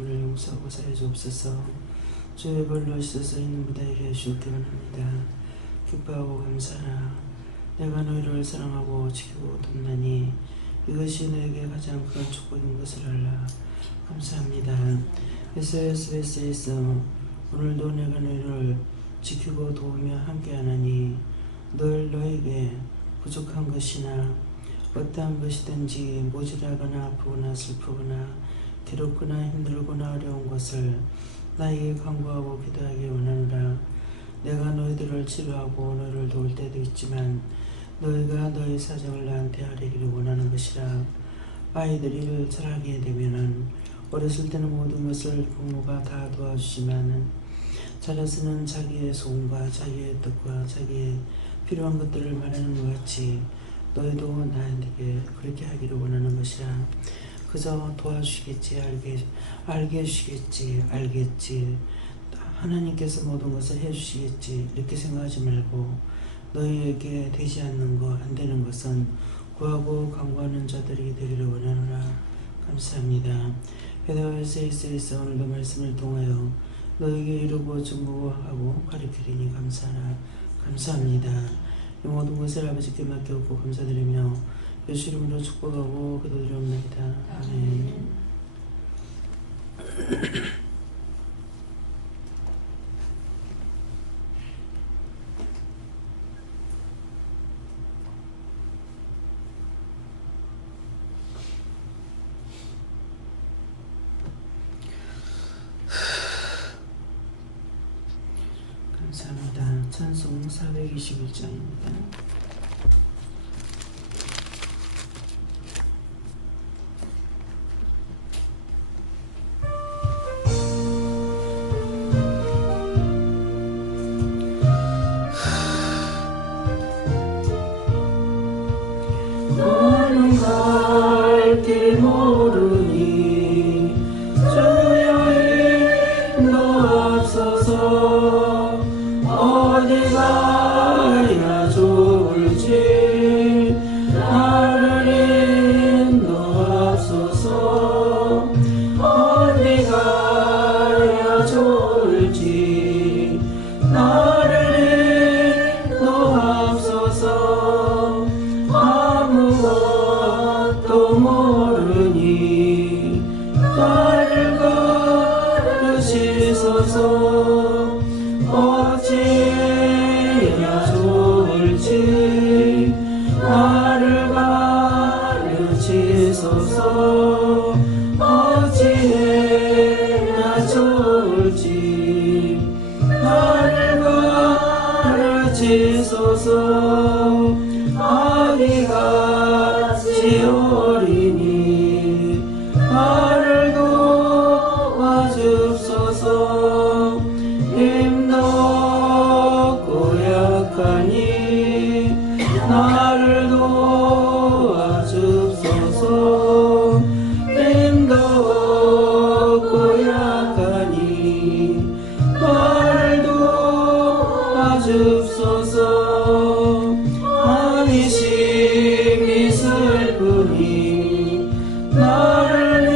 우리를 용서하고 사해 주옵소서. 주의 벌로 씻어서 있는 무다에게 주옵기 원합니다. 기뻐하고 감사하라. 내가 너희를 사랑하고 지키고 돕나니 이것이 너에게 가장 큰 축복인 것을 알라. 감사합니다. SBS에서 오늘도 내가 너희를 지키고 도우며 함께하나니 늘 너에게 부족한 것이나 어떠한 것이든지 모질하거나 아프거나 슬프거나 괴롭거나 힘들거나 어려운 것을 나에게 간구하고 기도하기 원하노라. 내가 너희들을 치료하고 너희를 도울 때도 있지만 너희가 너희 사정을 나한테 아뢰기를 원하는 것이라. 아이들이 자라게 되면은 어렸을 때는 모든 것을 부모가 다 도와주지만은 자라서는 자기의 소원과 자기의 뜻과 자기의 필요한 것들을 말하는 것 같이 너희도 나에게 그렇게 하기를 원하는 것이라. 그저 도와주시겠지, 알게 해주시겠지, 알겠지, 하나님께서 모든 것을 해주시겠지 이렇게 생각하지 말고 너희에게 되지 않는 것, 안 되는 것은 구하고 간구하는 자들이 되기를 원하노라. 감사합니다. 에서 오늘도 말씀을 통하여 너에게 이루고 증거하고 가르치리니 감사하라. 감사합니다. 이 모든 것을 아버지께 맡겨오고 감사드리며 예수 이름으로 축복하고 기도드리옵나이다. 아멘. 감사합니다. 찬송 421장입니다. 나는 갈 길 모르니 주여 인도하소서. 어디 가야 좋을지 나를 인도하소서. 어디 가야 좋을지 나를 인도하소서. 아무것도 모르니 나를 가르치소서. 어찌해야 좋을지 나를 가르치소서. 어찌해야 좋을지 나를 가르치소서. 아기같이 어리니 나를 도와주소서. 힘도 없고 약하니 나를 도와주소서. 힘도 없고 약하니 나를 도와주소서. 마음이 심히 슬프니 나를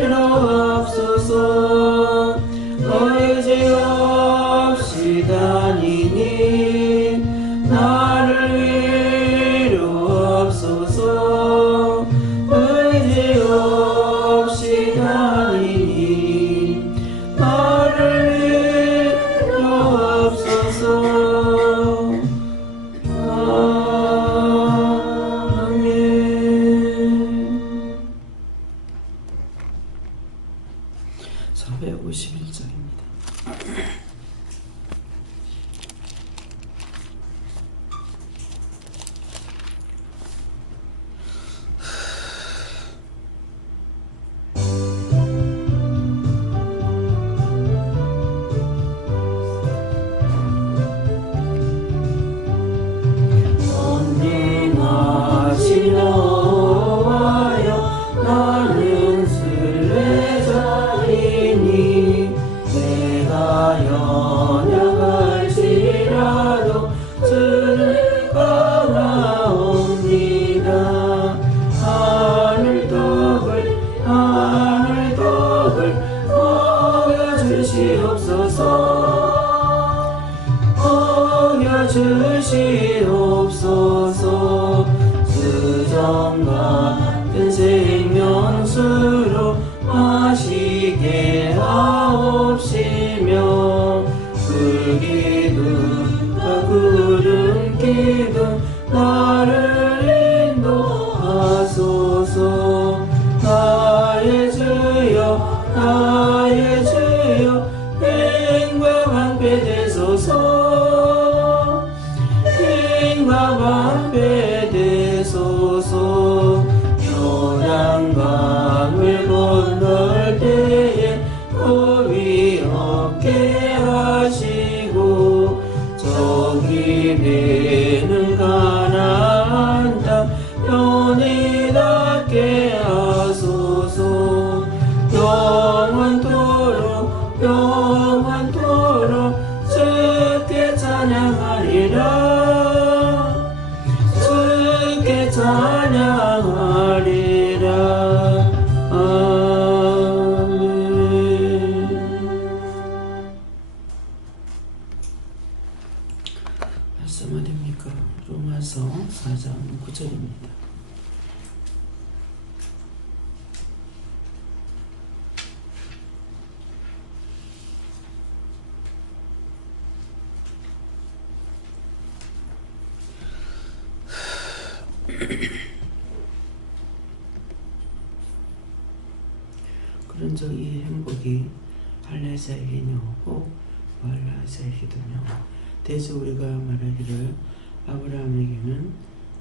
위로하옵소서. 의지 없이 다니니 나를 위로하옵소서. 나를 인도하소서. 나의 주여 나의 주여 힘과 방패 되소서. 힘과 방패 되소서. 요단강을 건널 때에 겁이 없게 하시고 저기 배는 가나안 땅 편히 닿게 하소서. 영원토록 주께 찬양하리라. 주께 찬양하리라. 아멘. 말씀 어디입니까? 로마서 4장 9절입니다. 그런즉 이 행복이 할례자에게뇨 혹 무할례자에게도뇨 대저 우리가 말하기를 아브라함에게는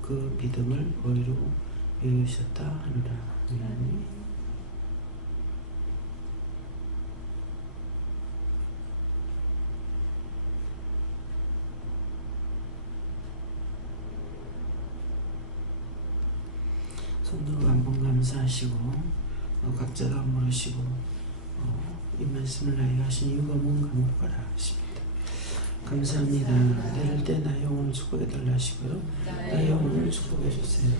그 믿음을 의로 여기셨다 하노라. 아멘. 손으로 한번 감사하시고 각자가 물으시고 이 말씀을 나에게 하신 이유가 뭔가 묻거라 하십니다. 감사합니다. 내릴 때 나의 영혼을 축복해 달라 하시고요. 나의 영혼을 축복해 주세요.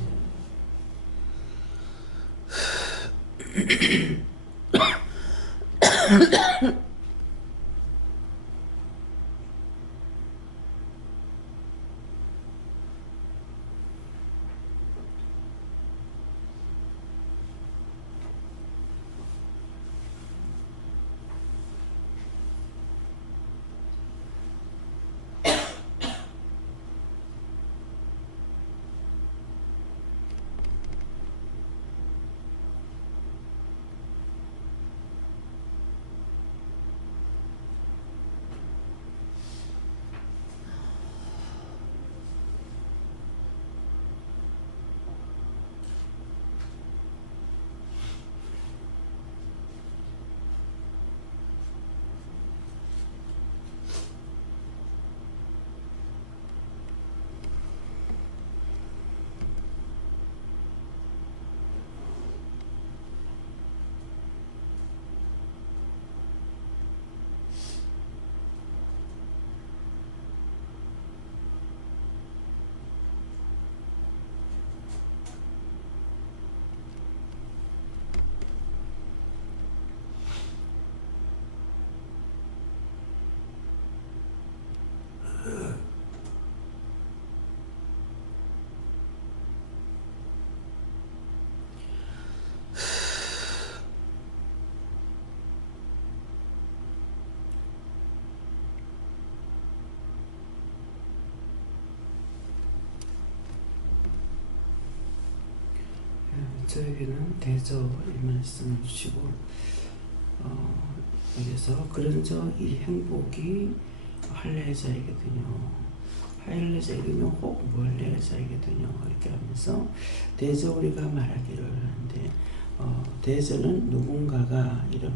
저에게는 대저 이 말씀을 주시고 여기서 그런저 이 행복이 할례자에게든요 할례자에게든요 혹 무할례자에게든요 이렇게 하면서 대저 우리가 말하기를 하는데 대저는 누군가가 이런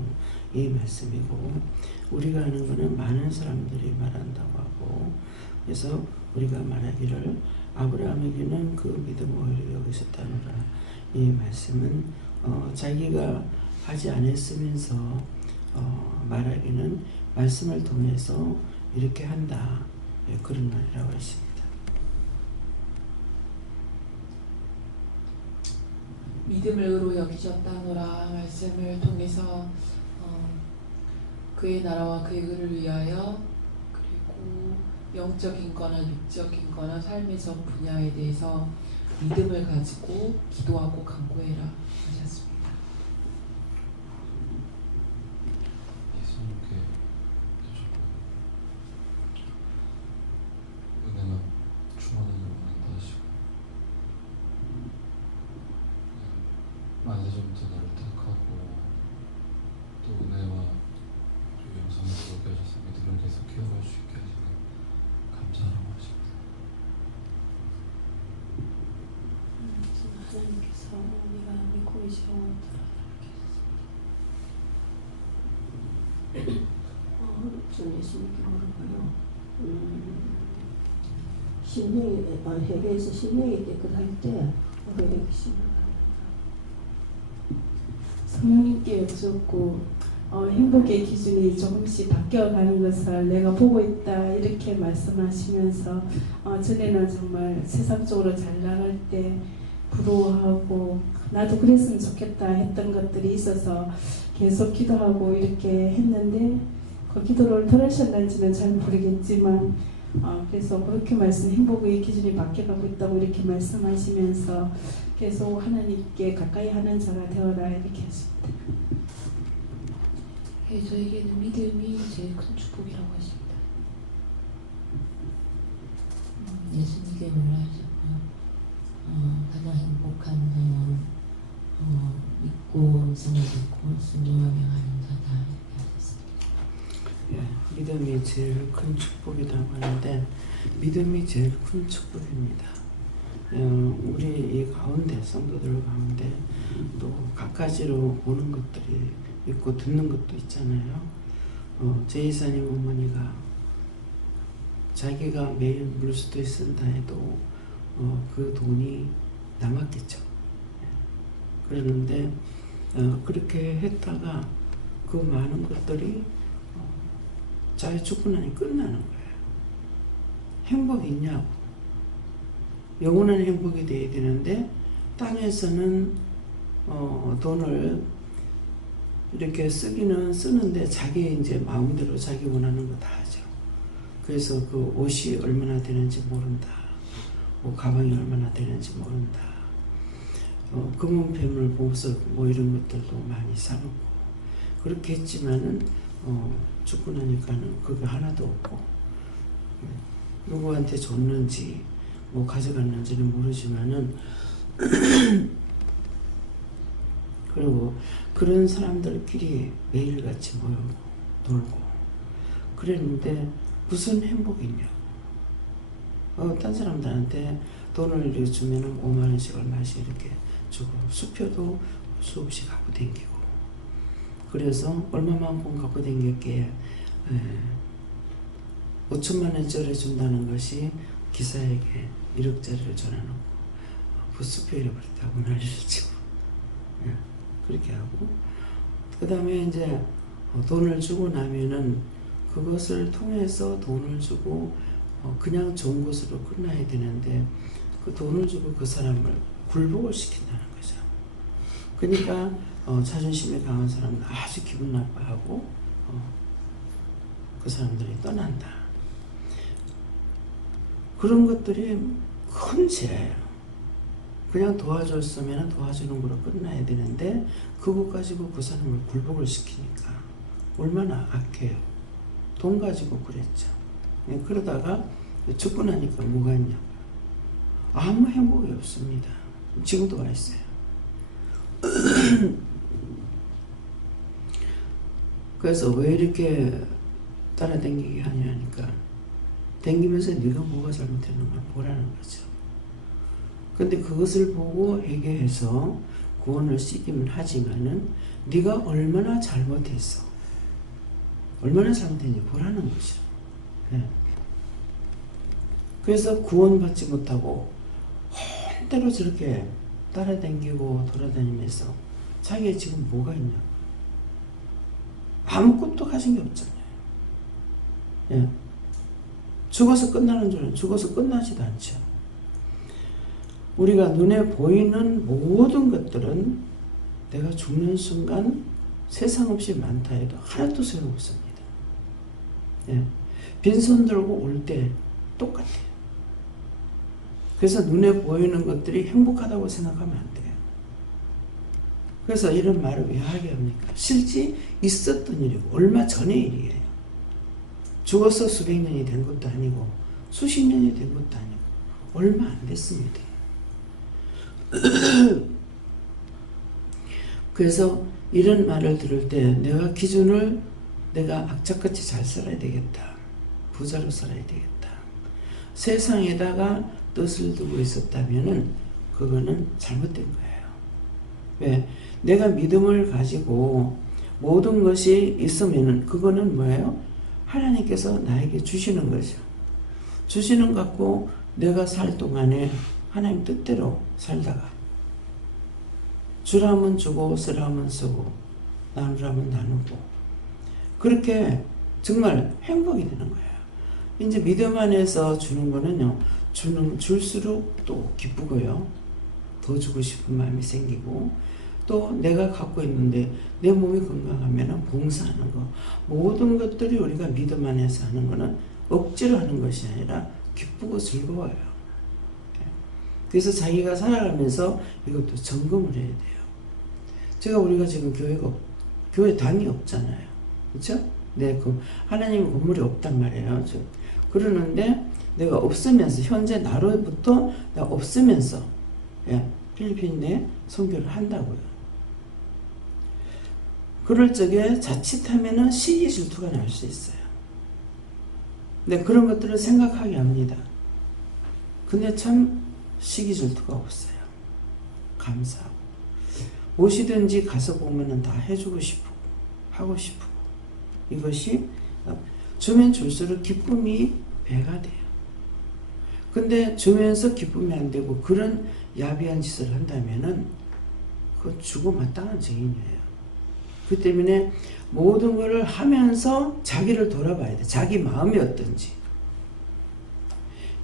이 말씀이고 우리가 하는 것은 많은 사람들이 말한다고 하고 그래서 우리가 말하기를 아브라함에게는 그 믿음을 의로 여기셨다노라. 이 말씀은 자기가 하지 않았으면서 말하기는 말씀을 통해서 이렇게 한다. 예, 그런 말이라고 했습니다. 믿음을 의로 여기셨다 하노라 말씀을 통해서 그의 나라와 그의 의를 위하여 그리고 영적인 거나 육적인 거나 삶의 전 분야에 대해서 믿음을 가지고 기도하고 간구해라 하셨습니다. 예수님께 여쭤보고 은혜가 충만하길 원한다 하시고 만세전부터 나를 택하고 또 은혜와 그리고 영성을 들어오게 하셔서 믿음을 계속 키워갈 수 있게 하시는 감사하라고 하십니다. 하나님께서 우리가 믿고 계시고 전 예수님께 물어봐요. 회개에서 심령이 깨끗할 때 우리에게 기심을 바랍니다. 성령님께 여쭙고 행복의 기준이 조금씩 바뀌어가는 것을 내가 보고 있다 이렇게 말씀하시면서 전에는 정말 세상적으로 잘 나갈 때 부러워하고 나도 그랬으면 좋겠다 했던 것들이 있어서 계속 기도하고 이렇게 했는데 그 기도를 덜 하셨는지는 잘 모르겠지만 그래서 그렇게 행복의 기준이 바뀌어가고 있다고 이렇게 말씀하시면서 계속 하나님께 가까이 하는 자가 되어라 이렇게 하십니다. 저에게는 믿음이 제일 큰 축복이라고 하십니다. 예수님께 놀라셨고요. 가장 행복한 자는 믿고 음성을 듣고 순종하며 가는 자다 이렇게 하셨습니다. 믿음이 제일 큰 축복이라고 하는데 믿음이 제일 큰 축복입니다. 우리 이 가운데 성도들 가운데 또 갖가지로 보는 것들이 있고 듣는 것도 있잖아요. 제이사님 어머니가 자기가 매일 물수도에 쓴다 해도 그 돈이 남았겠죠. 그러는데 그렇게 했다가 그 많은 것들이 자기 죽고 나니 끝나는 거예요. 행복이 있냐고. 영원한 행복이 돼야 되는데 땅에서는 돈을 이렇게 쓰기는 쓰는데 자기 이제 마음대로 자기 원하는 거 다 하죠. 그래서 그 옷이 얼마나 되는지 모른다. 뭐 가방이 얼마나 되는지 모른다. 금은 뱀을 보석 뭐 이런 것들도 많이 사놓고 그렇게 했지만은 죽고 나니까는 그게 하나도 없고 누구한테 줬는지 뭐 가져갔는지는 모르지만은 그리고 그런 사람들끼리 매일같이 모여 놀고 그랬는데 무슨 행복이 있냐고. 딴 사람들한테 돈을 이렇게 주면은 5만 원씩 얼마씩 이렇게 주고 수표도 수없이 갖고 댕기고 그래서 얼마만큼 갖고 댕겼기에 5천만 원짜리 준다는 것이 기사에게 1억짜리를 전해놓고 부수표 잃어버렸다고 난리를 치고 그렇게 하고 그 다음에 이제 돈을 주고 나면은 그것을 통해서 돈을 주고 그냥 좋은 것으로 끝나야 되는데 그 돈을 주고 그 사람을 굴복을 시킨다는 거죠. 그러니까 자존심이 강한 사람은 아주 기분 나빠하고 그 사람들이 떠난다. 그런 것들이 큰 죄예요. 그냥 도와줬으면 도와주는 거로 끝나야 되는데 그거 가지고 그 사람을 굴복을 시키니까 얼마나 악해요. 돈 가지고 그랬죠. 그러다가 죽고 나니까 뭐가 있냐고요. 아무 행복이 없습니다. 지금도 와 있어요. 그래서 왜 이렇게 따라다니게 하냐니까 댕기면서 네가 뭐가 잘못했는가 보라는 거죠. 근데 그것을 보고 회개해서 구원을 시키면 하지만은 네가 얼마나 잘못했어. 얼마나 잘못했는지 보라는 거죠. 네. 그래서 구원받지 못하고 혼대로 저렇게 따라다니고 돌아다니면서 자기가 지금 뭐가 있냐. 아무것도 가진 게 없잖아요. 예. 죽어서 끝나는 줄은 죽어서 끝나지도 않죠. 우리가 눈에 보이는 모든 것들은 내가 죽는 순간 세상 없이 많다 해도 하나도 소용없습니다. 예. 빈손 들고 올 때 똑같아요. 그래서 눈에 보이는 것들이 행복하다고 생각하면 안 돼요. 그래서 이런 말을 왜 하게 합니까? 실제 있었던 일이고 얼마 전의 일이에요. 죽어서 수백 년이 된 것도 아니고 수십 년이 된 것도 아니고 얼마 안 됐습니다. 그래서 이런 말을 들을 때 내가 기준을 내가 악착같이 잘 살아야 되겠다. 부자로 살아야 되겠다. 세상에다가 뜻을 두고 있었다면은 그거는 잘못된 거예요. 왜? 내가 믿음을 가지고 모든 것이 있으면은 그거는 뭐예요? 하나님께서 나에게 주시는 거죠. 주시는 것 갖고 내가 살 동안에 하나님 뜻대로 살다가 주라면 주고 쓰라면 쓰고 나누라면 나누고 그렇게 정말 행복이 되는 거예요. 이제 믿음 안에서 주는 거는요. 줄수록 또 기쁘고요. 더 주고 싶은 마음이 생기고 또 내가 갖고 있는데 내 몸이 건강하면 봉사하는 거 모든 것들이 우리가 믿음 안에서 하는 거는 억지로 하는 것이 아니라 기쁘고 즐거워요. 그래서 자기가 살아가면서 이것도 점검을 해야 돼요. 제가 우리가 지금 교회 당이 없잖아요. 그렇죠? 네, 그 하나님 건물이 없단 말이에요. 그러는데 내가 없으면서 현재 나로부터 내가 없으면서 필리핀 내 선교를 한다고요. 그럴 적에 자칫하면은 시기 질투가 날 수 있어요. 근데 그런 것들을 생각하게 합니다. 근데 참 시기 질투가 없어요. 감사하고 무엇이든지 가서 보면은 다 해주고 싶고 하고 싶고 이것이 주면 줄수록 기쁨이 배가 돼요. 근데 주면서 기쁨이 안 되고 그런 야비한 짓을 한다면은 그건 주고 마땅한 죄인이에요. 그 때문에 모든 것을 하면서 자기를 돌아봐야 돼. 자기 마음이 어떤지.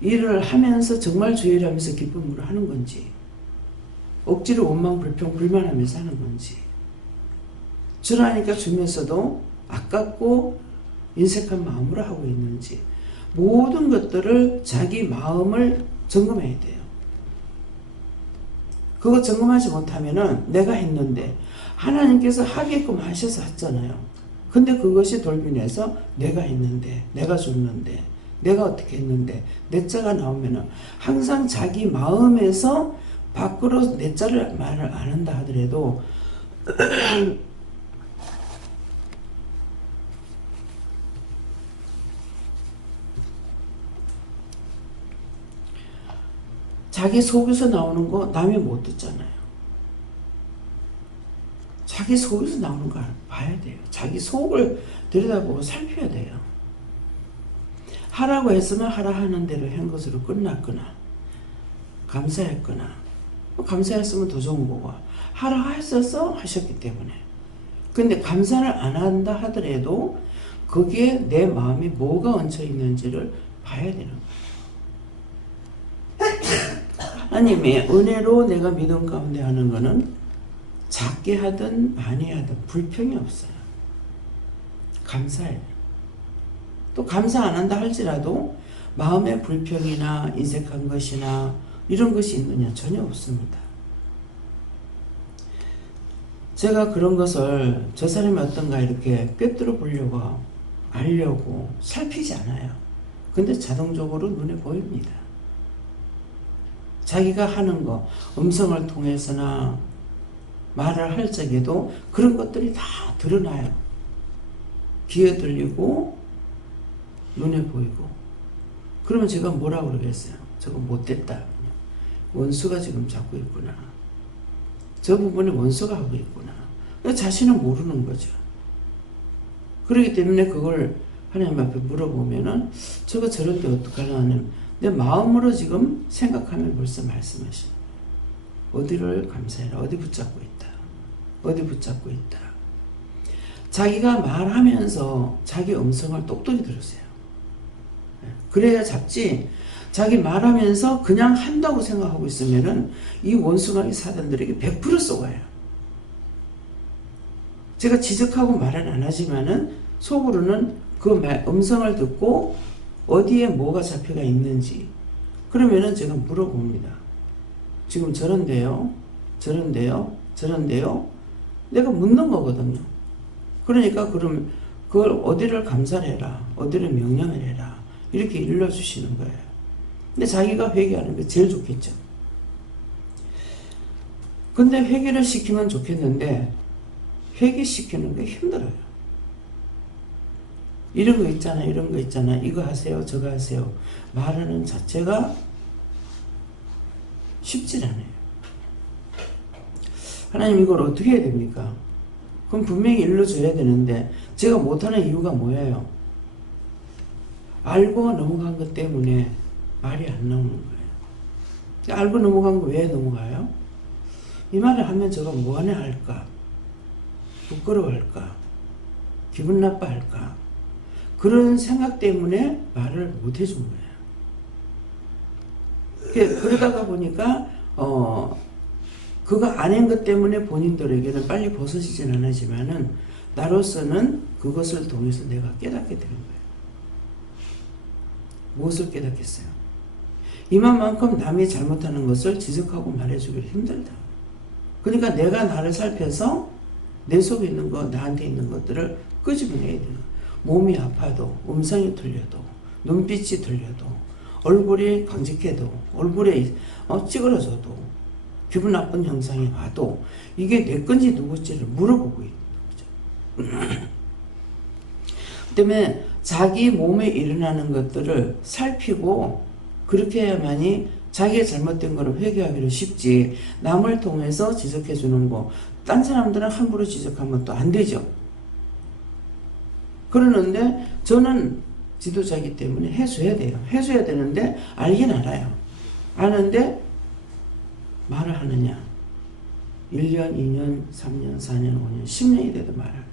일을 하면서 정말 주의를 하면서 기쁨으로 하는 건지 억지로 원망, 불평, 불만하면서 하는 건지 주라니까 주면서도 아깝고 인색한 마음으로 하고 있는지 모든 것들을 자기 마음을 점검해야 돼요. 그거 점검하지 못하면은 내가 했는데 하나님께서 하게끔 하셔서 했잖아요. 근데 그것이 돌변해서 내가 했는데 내가 줬는데 내가 어떻게 했는데 내 자가 나오면은 항상 자기 마음에서 밖으로 내 자를 말을 안 한다 하더라도 자기 속에서 나오는 거 남이 못 듣잖아요. 자기 속에서 나오는 거 봐야 돼요. 자기 속을 들여다보고 살펴야 돼요. 하라고 했으면 하라 하는 대로 한 것으로 끝났거나 감사했거나 감사했으면 더 좋은 거고 하라 했어서 하셨기 때문에 근데 감사를 안 한다 하더라도 거기에 내 마음이 뭐가 얹혀 있는지를 봐야 되는 거예요. 하나님의 은혜로 내가 믿음 가운데 하는 거는 작게 하든 많이 하든 불평이 없어요. 감사해요. 또 감사 안 한다 할지라도 마음의 불평이나 인색한 것이나 이런 것이 있느냐 전혀 없습니다. 제가 그런 것을 저 사람이 어떤가 이렇게 꿰뚫어 보려고 알려고 살피지 않아요. 근데 자동적으로 눈에 보입니다. 자기가 하는 거 음성을 통해서나 말을 할 적에도 그런 것들이 다 드러나요. 귀에 들리고 눈에 보이고 그러면 제가 뭐라고 그러겠어요? 저거 못됐다. 원수가 지금 잡고 있구나. 저 부분에 원수가 하고 있구나. 자신은 모르는 거죠. 그렇기 때문에 그걸 하나님 앞에 물어보면은 저거 저런데 어떡하려는 내 마음으로 지금 생각하면 벌써 말씀하시는 어디를 감사해라. 어디 붙잡고 있다. 어디 붙잡고 있다. 자기가 말하면서 자기 음성을 똑똑히 들으세요. 그래야 잡지. 자기 말하면서 그냥 한다고 생각하고 있으면은 이 원수가 사단들에게 100% 쏘아요. 제가 지적하고 말은 안 하지만은 속으로는 그 음성을 듣고 어디에 뭐가 잡혀가 있는지 그러면은 제가 물어봅니다. 지금 저런데요? 저런데요? 저런데요? 내가 묻는 거거든요. 그러니까 그럼 그걸 어디를 감사를 해라. 어디를 명령을 해라. 이렇게 일러주시는 거예요. 근데 자기가 회개하는 게 제일 좋겠죠. 근데 회개를 시키면 좋겠는데 회개시키는 게 힘들어요. 이런 거 있잖아, 이런 거 있잖아, 이거 하세요, 저거 하세요. 말하는 자체가 쉽지 않아요. 하나님 이걸 어떻게 해야 됩니까? 그럼 분명히 일러줘야 되는데 제가 못하는 이유가 뭐예요? 알고 넘어간 것 때문에 말이 안 나오는 거예요. 알고 넘어간 거 왜 넘어가요? 이 말을 하면 제가 뭐하네 할까? 부끄러워할까? 기분 나빠할까? 그런 생각 때문에 말을 못 해준 거예요. 그러다가 보니까 그거 아닌 것 때문에 본인들에게는 빨리 벗어지진 않았지만은 나로서는 그것을 통해서 내가 깨닫게 되는 거예요. 무엇을 깨닫겠어요? 이만큼 남이 잘못하는 것을 지적하고 말해주기 힘들다. 그러니까 내가 나를 살펴서 내 속에 있는 것, 나한테 있는 것들을 끄집어내야 되는 거예요. 몸이 아파도, 음성이 들려도, 눈빛이 들려도, 얼굴이 강직해도, 얼굴에 찌그러져도, 기분 나쁜 현상이 와도 이게 내 건지 누구지를 물어보고 있는 거죠. 그 때문에 자기 몸에 일어나는 것들을 살피고 그렇게 해야만이 자기가 잘못된 거를 회개하기로 쉽지, 남을 통해서 지적해 주는 거, 딴 사람들은 함부로 지적하면 또 안 되죠. 그러는데 저는 지도자이기 때문에 해줘야 돼요. 해줘야 되는데 알긴 알아요. 아는데 말을 하느냐. 1년, 2년, 3년, 4년, 5년, 10년이 돼도 말 안 해요.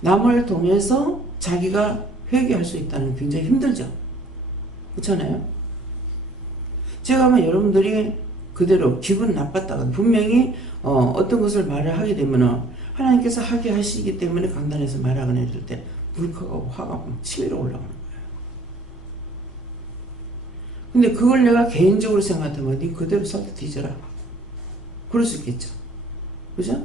남을 통해서 자기가 회개할 수 있다는 게 굉장히 힘들죠. 그렇잖아요. 제가 아마 여러분들이 그대로 기분 나빴다가 분명히 어떤 것을 말을 하게 되면 하나님께서 하게 하시기 때문에 강단에서 말하거나 이럴 때 불쾌하고 화가 막 치밀어 올라오는 거예요. 근데 그걸 내가 개인적으로 생각하면 네 그대로 썩 뒤져라. 그럴 수 있겠죠. 그죠?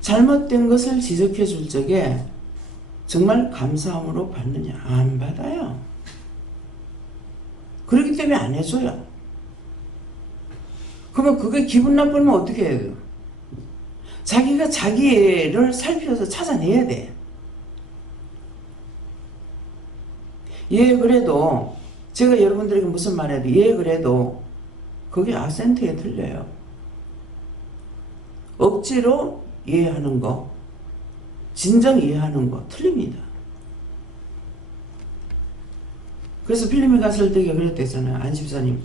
잘못된 것을 지적해 줄 적에 정말 감사함으로 받느냐? 안 받아요. 그렇기 때문에 안 해줘요. 그러면 그게 기분 나쁘면 어떻게 해요? 자기가 자기를 살펴서 찾아내야 돼. 예, 그래도 제가 여러분들에게 무슨 말해도 예, 그래도 그게 아센트에 틀려요. 억지로 이해하는 거, 진정 이해하는 거 틀립니다. 그래서 필리핀 갔을 때 그랬대잖아요. 안 집사님.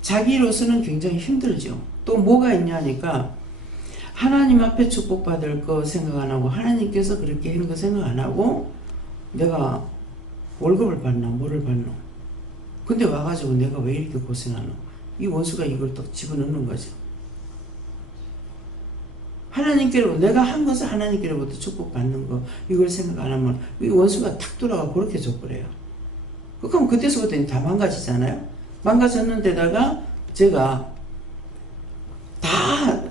자기로서는 굉장히 힘들죠. 또 뭐가 있냐니까 하나님 앞에 축복받을 거 생각 안 하고 하나님께서 그렇게 한 거 생각 안 하고 내가 월급을 받나 뭐를 받나. 근데 와가지고 내가 왜 이렇게 고생하노. 이 원수가 이걸 또 집어넣는 거죠. 하나님께로 내가 한 것을 하나님께로부터 축복받는 거 이걸 생각 안 하면 이 원수가 탁 돌아가 그렇게 줘버려요. 그럼 그때서부터 다 망가지잖아요. 망가졌는데다가 제가 다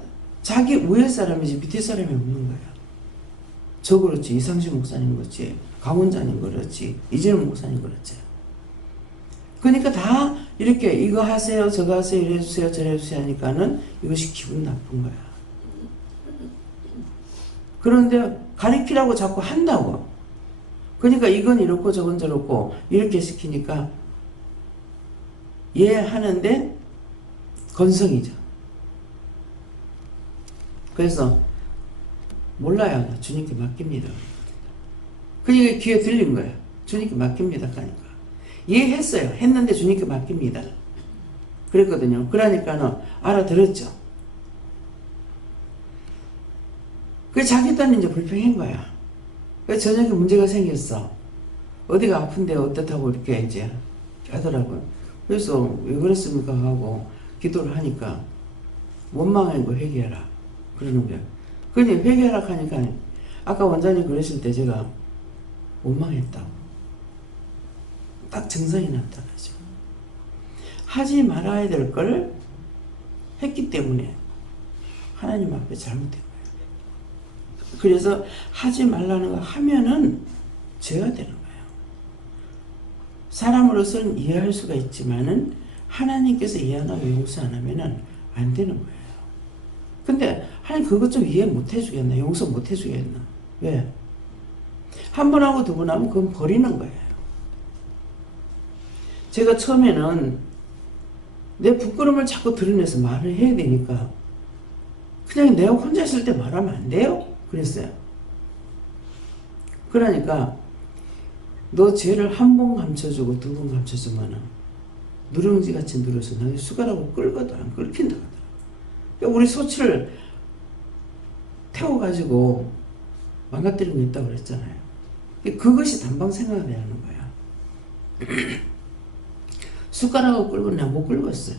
자기 위에 사람이지 밑에 사람이 없는 거예요. 저 그렇지, 이상식 목사님 그렇지, 강원자님 그렇지, 이재용 목사님 그렇지. 그러니까 다 이렇게 이거 하세요, 저거 하세요, 이래주세요, 저래주세요 하니까는 이것이 기분 나쁜 거야. 그런데 가리키라고 자꾸 한다고. 그러니까 이건 이렇고 저건 저렇고 이렇게 시키니까 이해하는데 건성이죠. 그래서 몰라요. 주님께 맡깁니다. 그러니까 귀에 들린 거예요. 주님께 맡깁니다. 그러니까 이해했어요. 했는데 주님께 맡깁니다. 그랬거든요. 그러니까는 알아들었죠. 그 자기 딴 이제 불평한 거야. 그래서 저녁에 문제가 생겼어. 어디가 아픈데 어떻다고 이렇게 이제 하더라고요. 그래서 왜 그랬습니까 하고 기도를 하니까 원망한 거 회개하라 그러는 거예요. 그런데 회개하라 하니까 아까 원장님 그러실 때 제가 원망했다고. 딱 증상이 나타나죠. 하지 말아야 될 걸 했기 때문에 하나님 앞에 잘못된 거예요. 그래서 하지 말라는 거 하면은 죄가 되는 거예요. 사람으로서는 이해할 수가 있지만은 하나님께서 이해하고 용서 안 하면은 안 되는 거예요. 근데 하나님 그것 좀 이해 못 해주겠나? 용서 못 해주겠나? 왜? 한 번 하고 두 번 하면 그건 버리는 거예요. 제가 처음에는 내 부끄러움을 자꾸 드러내서 말을 해야 되니까 그냥 내가 혼자 있을 때 말하면 안 돼요? 그랬어요. 그러니까 너 죄를 한 번 감춰주고 두 번 감춰주면은 누룽지같이 눌러서 너희 숟가락으로 끌거든 안 끌긴다 하더라. 그러니까 우리 소치를 태워가지고 망가뜨리는 게 있다고 그랬잖아요. 그것이 단방 생각이 되는 거야. 숟가락으로 끌고 내가 못 끌었어요.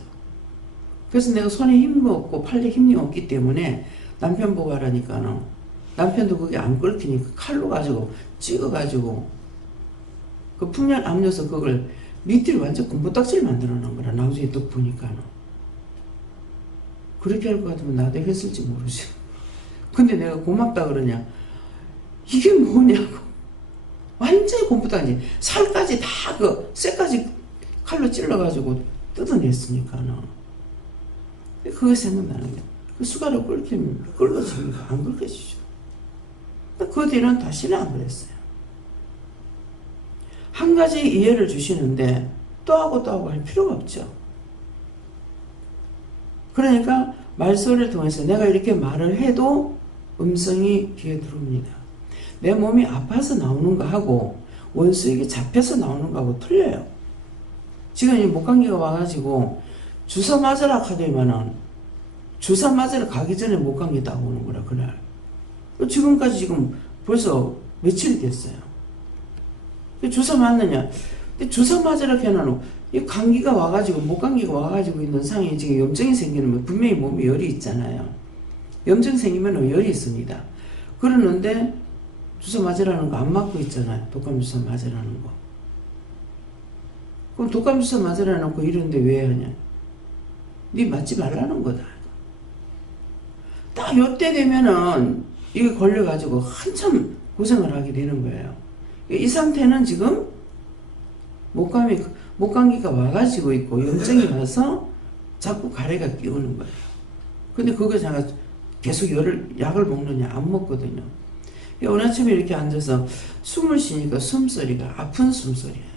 그래서 내가 손에 힘이 없고 팔에 힘이 없기 때문에 남편 보고 하라니까는 남편도 그게 안 끌히니까 칼로 가지고 찍어가지고 그 풍량 압려서 그걸 밑으로 완전 군부딱지를 만들어 놓은 거라. 나중에 또 보니까는 그렇게 할 것 같으면 나도 했을지 모르지. 근데 내가 고맙다 그러냐, 이게 뭐냐고. 완전히 군부딱지 살까지 다 그 쇠까지 칼로 찔러가지고 뜯어냈으니까는 그거 생각나는 거야. 그 숟가락 끓여집니까? 안 끓여지죠. 그 뒤는 다시는 안 그랬어요. 한 가지 이해를 주시는데 또 하고 할 필요가 없죠. 그러니까 말소리를 통해서 내가 이렇게 말을 해도 음성이 귀에 들어옵니다. 내 몸이 아파서 나오는 거하고 원수에게 잡혀서 나오는 거하고 틀려요. 지금 이 목감기가 와가지고 주사 맞으라 하더니만은 주사 맞으러 가기 전에 목감기 딱 오는 거라 그날. 지금까지 지금 벌써 며칠이 됐어요. 주사 맞느냐? 주사 맞으라 해놔도 이 감기가 와가지고 목감기가 와가지고 있는 상황에 지금 염증이 생기면 분명히 몸에 열이 있잖아요. 염증 생기면 열이 있습니다. 그러는데 주사 맞으라는 거 안 맞고 있잖아요. 독감 주사 맞으라는 거. 그럼 독감 주사 맞으라는 거 이러는데 왜 하냐? 네 맞지 말라는 거다. 딱 요때 되면은 이게 걸려가지고 한참 고생을 하게 되는 거예요. 이 상태는 지금 목감기가 와가지고 있고 염증이 와서 자꾸 가래가 끼우는 거예요. 근데 그거 제가 계속 약을 먹느냐 안 먹거든요. 오늘 아침에 이렇게 앉아서 숨을 쉬니까 숨소리가 아픈 숨소리예요.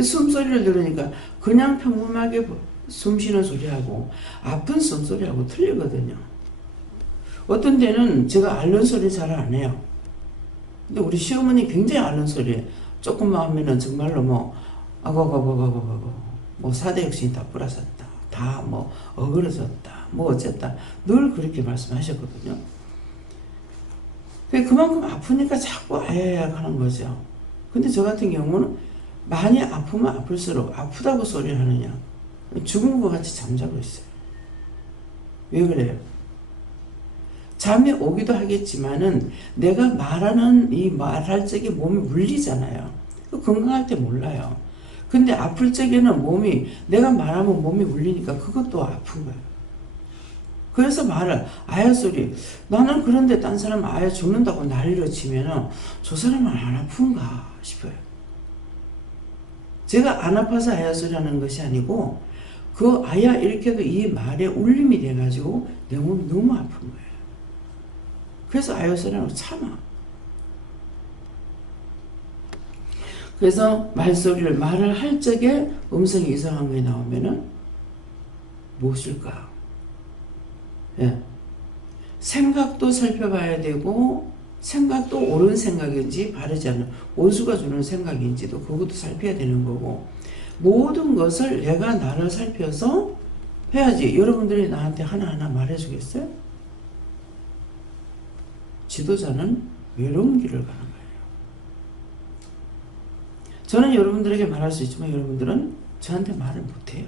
숨소리를 들으니까 그냥 평범하게 숨 쉬는 소리하고 아픈 숨소리하고 틀리거든요. 어떤 데는 제가 앓는 소리 잘 안 해요. 근데 우리 시어머니 굉장히 앓는 소리 조금만 하면은 정말로 뭐 아고고고고고고 뭐 4대 육신이 다 뿌라졌다, 다 뭐 어그러졌다, 뭐 어쨌다 늘 그렇게 말씀하셨거든요. 그만큼 아프니까 자꾸 아야야 하는 거죠. 근데 저 같은 경우는 많이 아프면 아플수록 아프다고 소리를 하느냐, 죽은 것 같이 잠자고 있어요. 왜 그래요? 잠이 오기도 하겠지만은 내가 말하는 이 말할 적에 몸이 물리잖아요. 건강할 때 몰라요. 근데 아플 적에는 몸이, 내가 말하면 몸이 울리니까 그것도 아픈 거예요. 그래서 말을 아야 소리, 나는 그런데 딴 사람 아야 죽는다고 난리를 치면은 저 사람은 안 아픈가 싶어요. 제가 안 아파서 아야 소리 하는 것이 아니고 그 아야 이렇게 해도 이 말에 울림이 돼가지고 내 몸이 너무 아픈 거예요. 그래서 아야 소리라고 참아. 그래서 말소리를 말을 할 적에 음성이 이상한 게 나오면은 무엇일까? 예. 생각도 살펴봐야 되고, 생각도 옳은 생각인지 바르지 않은 원수가 주는 생각인지도 그것도 살펴야 되는 거고, 모든 것을 내가 나를 살펴서 해야지. 여러분들이 나한테 하나하나 말해주겠어요? 지도자는 외로운 길을 가는 거예요. 저는 여러분들에게 말할 수 있지만 여러분들은 저한테 말을 못해요.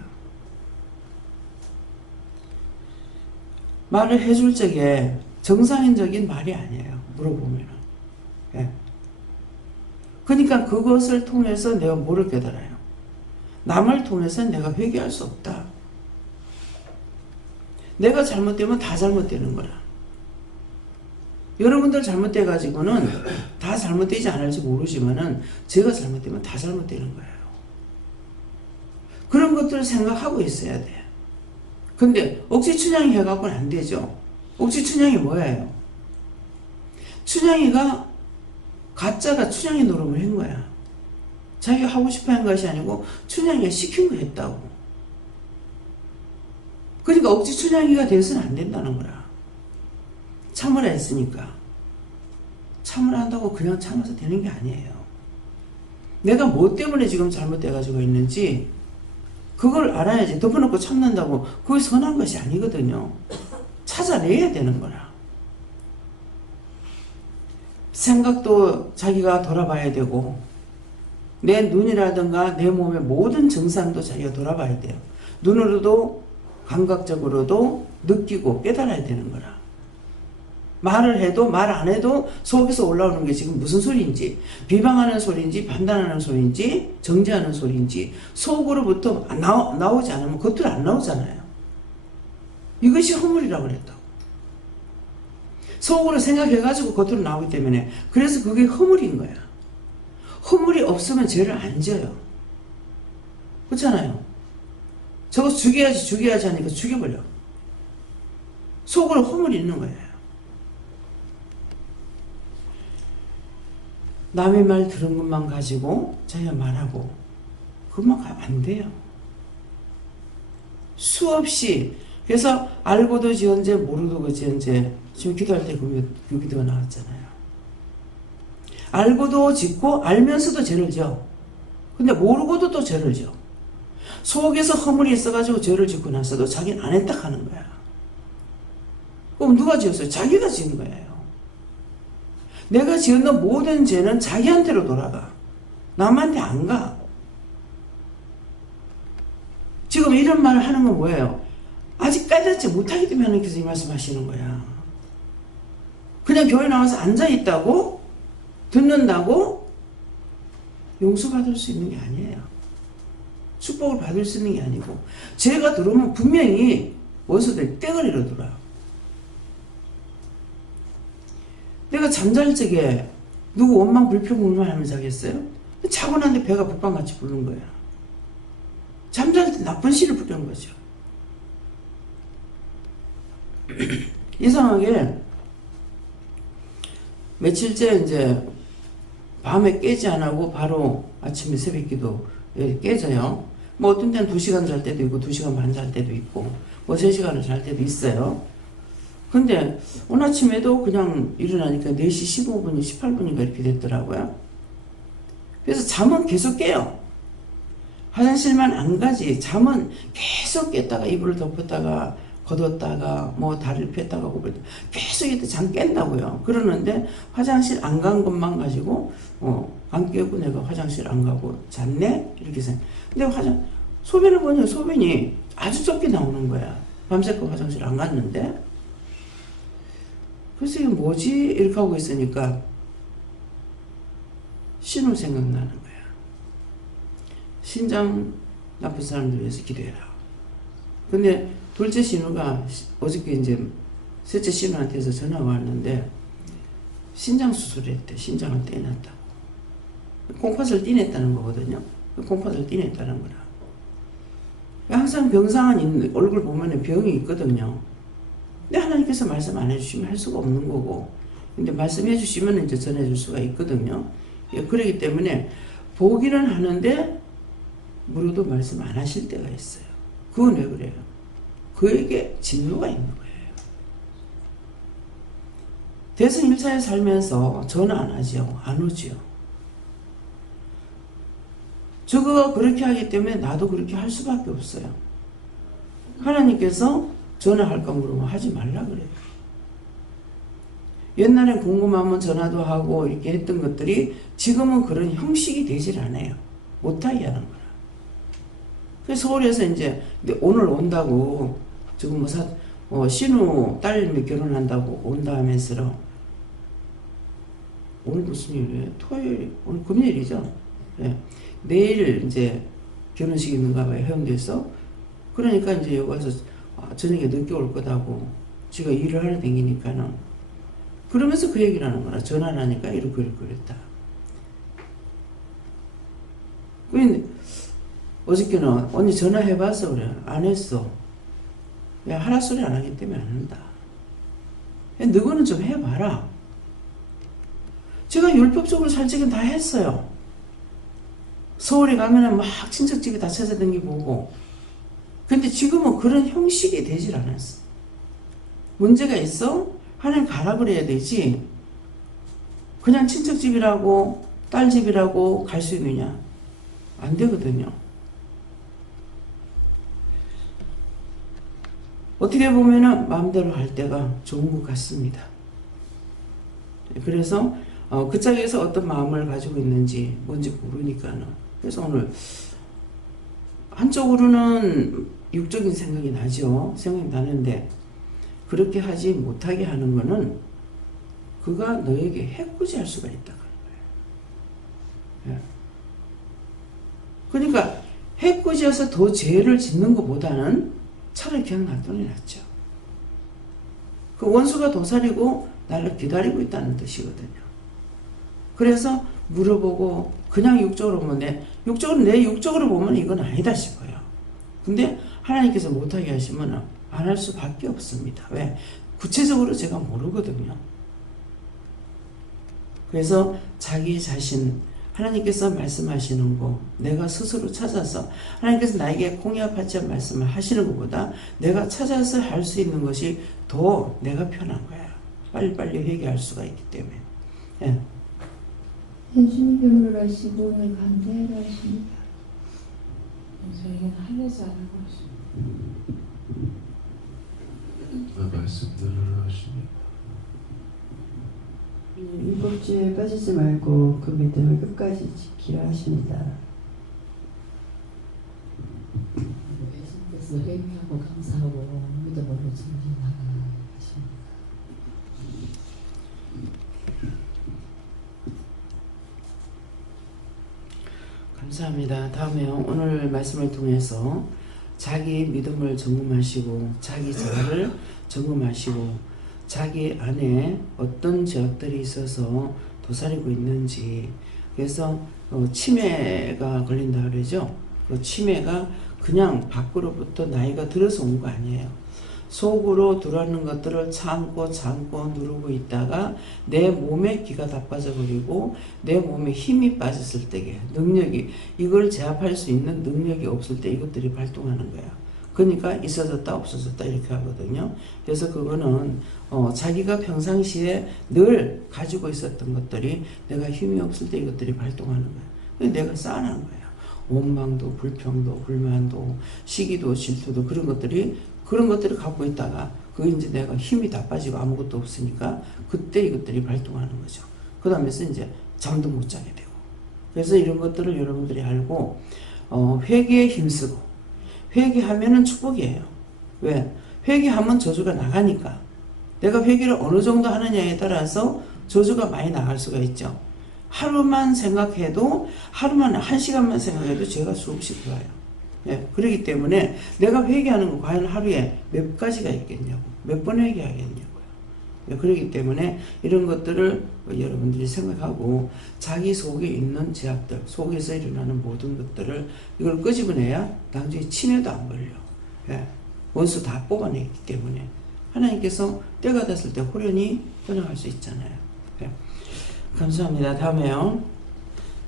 말을 해줄 적에 정상인적인 말이 아니에요. 물어보면은. 예. 그러니까 그것을 통해서 내가 뭐를 깨달아요? 남을 통해서 내가 회개할 수 없다. 내가 잘못되면 다 잘못되는 거라. 여러분들 잘못돼가지고는 다 잘못되지 않을지 모르지만은 제가 잘못되면 다 잘못되는 거예요. 그런 것들을 생각하고 있어야 돼. 근데 억지 춘향이 해갖고는 안 되죠. 억지 춘향이 뭐예요? 춘향이가 가짜가 춘향이 노름을 한 거야. 자기가 하고 싶어 한 것이 아니고 춘향이가 시킨 거 했다고. 그러니까 억지 춘향이가 돼서는 안 된다는 거라. 참으라 했으니까. 참으라 한다고 그냥 참아서 되는 게 아니에요. 내가 뭐 때문에 지금 잘못돼가지고 있는지 그걸 알아야지. 덮어놓고 참는다고 그게 선한 것이 아니거든요. 찾아내야 되는 거라. 생각도 자기가 돌아봐야 되고 내 눈이라든가 내 몸의 모든 증상도 자기가 돌아봐야 돼요. 눈으로도 감각적으로도 느끼고 깨달아야 되는 거라. 말을 해도 말 안 해도 속에서 올라오는 게 지금 무슨 소리인지, 비방하는 소리인지 판단하는 소리인지 정죄하는 소리인지 속으로부터 나오지 않으면 겉으로 안 나오잖아요. 이것이 허물이라고 그랬다고. 속으로 생각해가지고 겉으로 나오기 때문에 그래서 그게 허물인 거야. 허물이 없으면 죄를 안 져요. 그렇잖아요. 저거 죽여야지 하니까 죽여버려. 속으로 허물이 있는 거예요. 남의 말 들은 것만 가지고 자기가 말하고 그것만 가면 안 돼요. 수없이. 그래서 알고도 지언제 모르도 그지언제. 지금 기도할 때 그 기도가 나왔잖아요. 알고도 짓고 알면서도 죄를 져. 근데 모르고도 또 죄를 져. 속에서 허물이 있어가지고 죄를 짓고 나서도 자기는 안 했다 하는 거야. 그럼 누가 지었어요? 자기가 지은 거예요. 내가 지은 모든 죄는 자기한테로 돌아가. 남한테 안 가. 지금 이런 말을 하는 건 뭐예요? 아직 깨닫지 못하기 때문에 하나님께서 이 말씀하시는 거야. 그냥 교회 나와서 앉아있다고 듣는다고 용서받을 수 있는 게 아니에요. 축복을 받을 수 있는 게 아니고 죄가 들어오면 분명히 원수들이 떼거리로 들어요. 내가 잠잘 적에 누구 원망 불평 불만하면 자겠어요? 자고 났는데 배가 북방같이 부르는 거야. 잠잘 때 나쁜 시를 부르는 거죠. 이상하게 며칠째 이제 밤에 깨지 안 하고 바로 아침에 새벽기도 깨져요. 뭐 어떤 때는 2시간 잘 때도 있고 2시간 반 잘 때도 있고 뭐 3시간을 잘 때도 있어요. 근데 오늘 아침에도 그냥 일어나니까 4시 15분이 18분인가 이렇게 됐더라고요. 그래서 잠은 계속 깨요. 화장실만 안 가지 잠은 계속 깼다가 이불을 덮었다가 걷었다가 뭐 다리를 폈다가 계속 이때 잠 깬다고요. 그러는데 화장실 안 간 것만 가지고 안 깨고 내가 화장실 안 가고 잤네? 이렇게 생각. 근데 소변을 보니 소변이 아주 적게 나오는 거야. 밤새껏 화장실 안 갔는데. 그래서 이게 뭐지? 이렇게 하고 있으니까 신우 생각나는 거야. 신장 나쁜 사람들 위해서 기도해라. 근데 둘째 신우가 어저께 이제 셋째 신우한테서 전화가 왔는데 신장 수술했대. 신장을 떼냈다고. 콩팥을 떼냈다는 거거든요. 콩팥을 떼냈다는 거라. 항상 병상은 얼굴 보면 병이 있거든요. 근데 하나님께서 말씀 안 해주시면 할 수가 없는 거고, 근데 말씀해 주시면 이제 전해줄 수가 있거든요. 그렇기 때문에 보기는 하는데 물어도 말씀 안 하실 때가 있어요. 그건 왜 그래요? 그에게 진노가 있는 거예요. 대선 1차에 살면서 전화 안 하죠. 안 오죠. 저거가 그렇게 하기 때문에 나도 그렇게 할 수밖에 없어요. 하나님께서 전화할까 물으면 하지 말라 그래요. 옛날엔 궁금하면 전화도 하고 이렇게 했던 것들이 지금은 그런 형식이 되질 않아요. 못하게 하는 거라. 그래서 서울에서 이제 오늘 온다고 지금 신우 딸 결혼한다고 온다 하면서 오늘 무슨 일이에요? 토요일, 오늘 금요일이죠? 네. 내일 이제 결혼식이 있는가 봐요. 해운대에서. 그러니까 이제 여기 와서 저녁에 늦게 올 거다고 지가 일을 하러 다니니까는 그러면서 그 얘기를 하는 거라. 전화를 하니까 이렇게 그랬다. 근데 어저께는 언니 전화해봐서 그래. 안 했어. 왜 하라 소리 안 하기 때문에 안 한다. 너거는 좀 해봐라. 제가 율법적으로 살찌긴 다 했어요. 서울에 가면은 막 친척집에 다 찾아다니고. 근데 지금은 그런 형식이 되질 않았어. 문제가 있어? 하나님 가라 그래야 되지. 그냥 친척집이라고 딸집이라고 갈 수 있느냐? 안 되거든요. 어떻게 보면은 마음대로 할 때가 좋은 것 같습니다. 그래서 그 짝에서 어떤 마음을 가지고 있는지 뭔지 모르니까는. 그래서 오늘 한쪽으로는 육적인 생각이 나죠. 생각이 나는데 그렇게 하지 못하게 하는 거는 그가 너에게 해코지할 수가 있다는 거예요. 예. 그러니까 해코지해서 더 죄를 짓는 것보다는 차라리 그냥 놔두는 게 낫죠. 그 원수가 도사리고 나를 기다리고 있다는 뜻이거든요. 그래서 물어보고 그냥 육적으로 보면 내 육적으로 보면 이건 아니다 싶어요. 근데 하나님께서 못하게 하시면 안 할 수밖에 없습니다. 왜? 구체적으로 제가 모르거든요. 그래서 자기 자신 하나님께서 말씀하시는 거 내가 스스로 찾아서 하나님께서 나에게 공의합하지 말씀을 하시는 것보다 내가 찾아서 할 수 있는 것이 더 내가 편한 거야. 빨리빨리 회개할 수가 있기 때문에. 예. 예수님께로 하시고 오늘 감사해라 하십니다. 저에게는 할례지 않은 것이 말씀들을 하시니 율법주의에 빠지지 말고 그 믿음을 끝까지 지키라 하십니다. 예수님께서 회개하고 감사하고 믿음으로 전진하라 하십니다. 감사합니다. 다음에 오늘 말씀을 통해서 자기 믿음을 점검하시고 자기 자아를 점검하시고 자기 안에 어떤 죄악들이 있어서 도사리고 있는지. 그래서 치매가 걸린다 그러죠. 그 치매가 그냥 밖으로부터 나이가 들어서 온 거 아니에요. 속으로 들어오는 것들을 참고 누르고 있다가 내 몸에 기가 다 빠져버리고 내 몸에 힘이 빠졌을 때에 능력이 이걸 제압할 수 있는 능력이 없을 때 이것들이 발동하는 거야. 그러니까 있어졌다 없어졌다 이렇게 하거든요. 그래서 그거는 자기가 평상시에 늘 가지고 있었던 것들이 내가 힘이 없을 때 이것들이 발동하는 거야. 내가 쌓아놓은 거야. 원망도 불평도 불만도 시기도 질투도 그런 것들이 갖고 있다가 그 이제 내가 힘이 다 빠지고 아무것도 없으니까 그때 이것들이 발동하는 거죠. 그 다음에서 이제 잠도 못 자게 되고. 그래서 이런 것들을 여러분들이 알고 회개에 힘쓰고 회개하면은 축복이에요. 왜? 회개하면 저주가 나가니까. 내가 회개를 어느 정도 하느냐에 따라서 저주가 많이 나갈 수가 있죠. 하루만 생각해도 하루만 1시간만 생각해도 죄가 수없이 들어와요. 예, 그렇기 때문에 내가 회개하는 거 과연 하루에 몇 가지가 있겠냐고, 몇 번 회개하겠냐고요. 예, 그렇기 때문에 이런 것들을 여러분들이 생각하고 자기 속에 있는 죄악들, 속에서 일어나는 모든 것들을 이걸 끄집어내야 나중에 치매도 안 걸려. 예, 원수 다 뽑아내기 때문에 하나님께서 때가 됐을 때 호련히 번영할 수 있잖아요. 예, 감사합니다. 다음에요.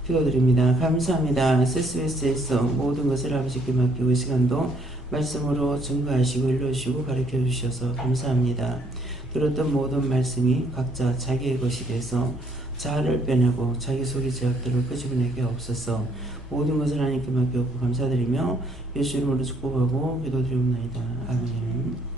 기도드립니다. 감사합니다. SBS에서 모든 것을 아버지께 맡기고 이 시간도 말씀으로 증거하시고 일러주시고 가르쳐 주셔서 감사합니다. 들었던 모든 말씀이 각자 자기의 것이 돼서 자아를 빼내고 자기 속의 죄악들을 끄집어내게 없어서 모든 것을 하나님께 맡겼고 감사드리며 예수 이름으로 축복하고 기도드리옵나이다. 아멘.